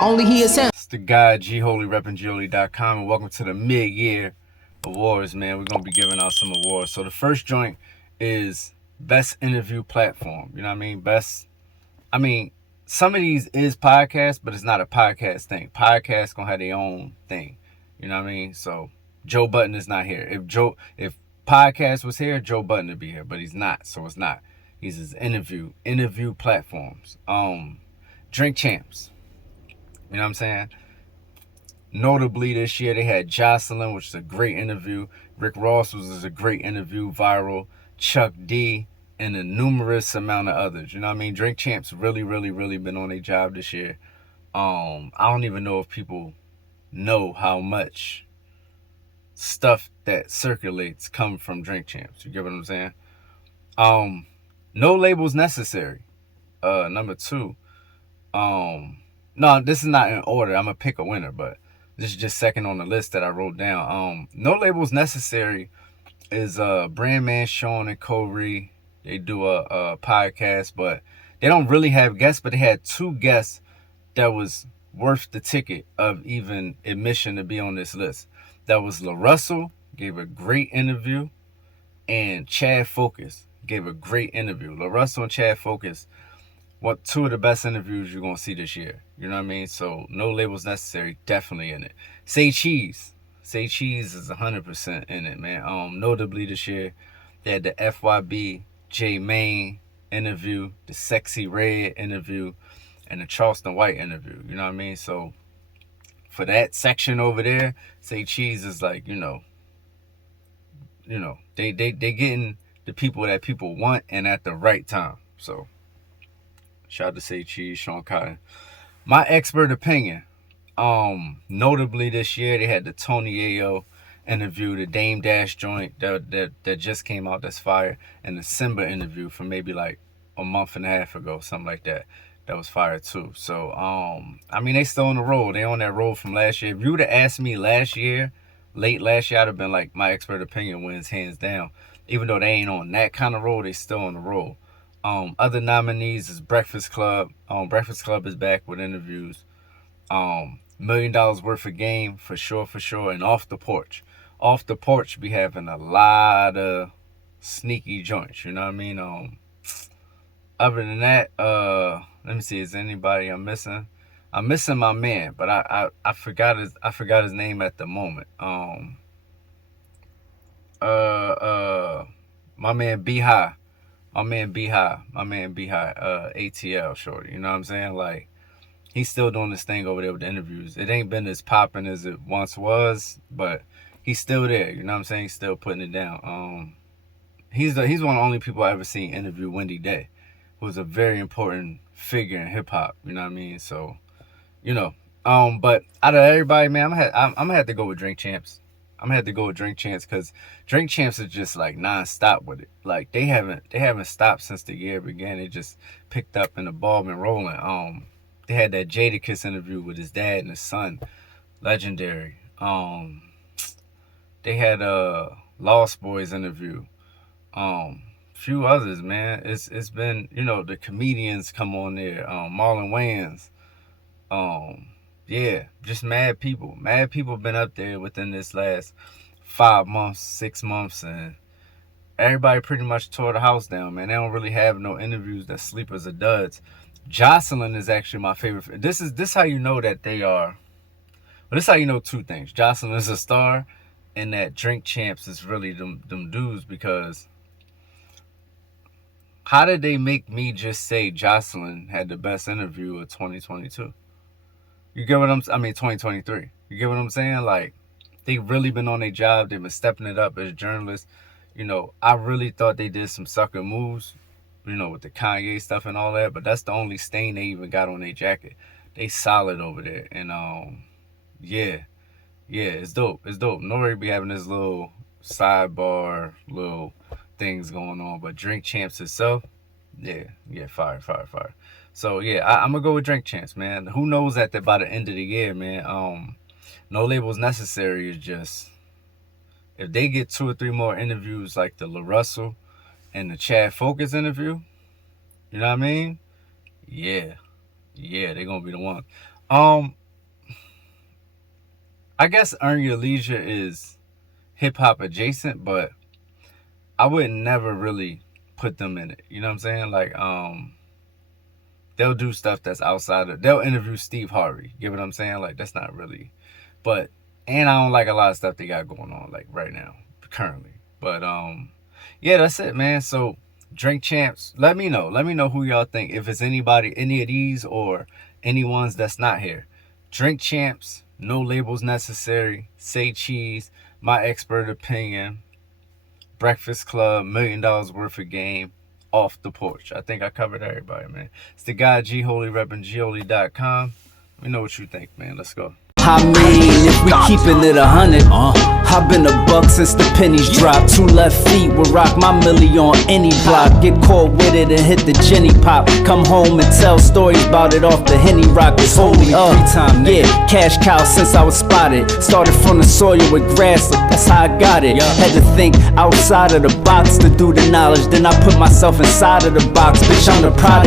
Only he is him. It's the guy G Holy repping Gioli.com, and welcome to the mid-year awards, man. We're gonna be giving out some awards. So the first joint is best interview platform. You know what I mean? I mean, some of these is podcasts, but it's not a podcast thing. Podcasts gonna have their own thing. You know what I mean? So Joe Budden is not here. If podcast was here, Joe Budden would be here, but he's not, so it's not. He's his interview platforms. Drink Champs. You know what I'm saying? Notably this year they had Jocelyn, which is a great interview. Rick Ross was a great interview, viral. Chuck D, and a numerous amount of others. You know what I mean? Drink Champs really been on their job this year. I don't even know if people know how much stuff that circulates come from Drink Champs. You get what I'm saying? No labels necessary. Number two. No, this is not in order. I'm gonna pick a winner, but this is just second on the list that I wrote down. No labels necessary is Brandman Sean and Corey. They do a podcast, but they don't really have guests. But they had two guests that was worth the ticket of even admission to be on this list. That was LaRussell, gave a great interview, and Chad Focus gave a great interview. LaRussell and Chad Focus, what two of the best interviews you're gonna see this year. You know what I mean? So no labels necessary, definitely in it. Say Cheese. Say Cheese is 100% in it, man. Notably this year, they had the FYB J Main interview, the Sexy Red interview, and the Charleston White interview. You know what I mean? So for that section over there, Say Cheese is like, they getting the people that people want and at the right time. So shout out to Say Cheese, Sean Cotton. My expert opinion. Notably this year they had the Tony Ayo interview, the Dame Dash joint that just came out that's fire, and the Simba interview from maybe like a month and a half ago, something like that. That was fire too. So I mean they still on the roll. They on that roll from last year. If you would have asked me last year, late last year, I'd have been like my expert opinion wins hands down. Even though they ain't on that kind of roll, they still on the roll. Other nominees is Breakfast Club. Breakfast Club is back with interviews. $1 million worth of game for sure, and Off the Porch. Off the Porch be having a lot of sneaky joints. You know what I mean? Other than that, let me see. Is anybody I'm missing? I'm missing my man, but I forgot his name at the moment. Uh, my man B High. ATL shorty. You know what I'm saying? Like he's still doing this thing over there with the interviews. It ain't been as popping as it once was, but he's still there. You know what I'm saying? He's still putting it down. He's one of the only people I ever seen interview Wendy Day, who's a very important figure in hip hop. You know what I mean? So you know, but out of everybody, man, I'm gonna have to go with Drink Champs. I'm gonna have to go with Drink Champs because Drink Champs is just like non-stop with it. Like they haven't stopped since the year began. They just picked up and the ball been rolling. They had that Jadakiss interview with his dad and his son, legendary. They had a Lost Boys interview. Few others, man. It's been the comedians come on there. Marlon Wayans. Um, yeah, just mad people. Mad people been up there within this last 5 months, 6 months, and everybody pretty much tore the house down, man. They don't really have no interviews that sleepers or duds. Jocelyn is actually my favorite. This how you know that they are. Well, this is how you know two things. Jocelyn is a star, and that Drink Champs is really them dudes because how did they make me just say Jocelyn had the best interview of 2022? You get what I mean, 2023. You get what I'm saying? Like, they really been on their job. They've been stepping it up as journalists. I really thought they did some sucker moves, with the Kanye stuff and all that, but that's the only stain they even got on their jacket. They solid over there. And, yeah, yeah, it's dope. It's dope. Nori be having this little sidebar, little things going on, but Drink Champs itself, yeah, yeah, fire. So yeah, I'm gonna go with Drink Champs, man. Who knows at by the end of the year, man? No labels necessary is just if they get two or three more interviews like the LaRussell and the Chad Focus interview, you know what I mean? Yeah, yeah, they're gonna be the one. Um, I guess Earn Your Leisure is hip hop adjacent, but I would never really put them in it. You know what I'm saying? Like, they'll do stuff that's outside of. They'll interview Steve Harvey. Get what I'm saying? Like, that's not really. But and I don't like a lot of stuff they got going on like right now, currently. But yeah, that's it, man. So Drink Champs, let me know. Let me know who y'all think. If it's anybody, any of these, or any ones that's not here. Drink Champs, No Labels Necessary, Say Cheese, My Expert Opinion, Breakfast Club, $1 million worth of game, Off the Porch. I think I covered everybody, man. It's the guy G Holy, repping Gioli.com. Let me know what you think, man. Let's go. I mean, if we keeping it 100, I've been a buck since the pennies dropped. 2 left feet will rock my milli on any block. Get caught with it and hit the Jenny pop. Come home and tell stories about it off the Henny Rock. It's holy yeah, cash cow since I was spotted. Started from the soil with grass, like that's how I got it. Had to think outside of the box to do the knowledge. Then I put myself inside of the box. Bitch, I'm the product.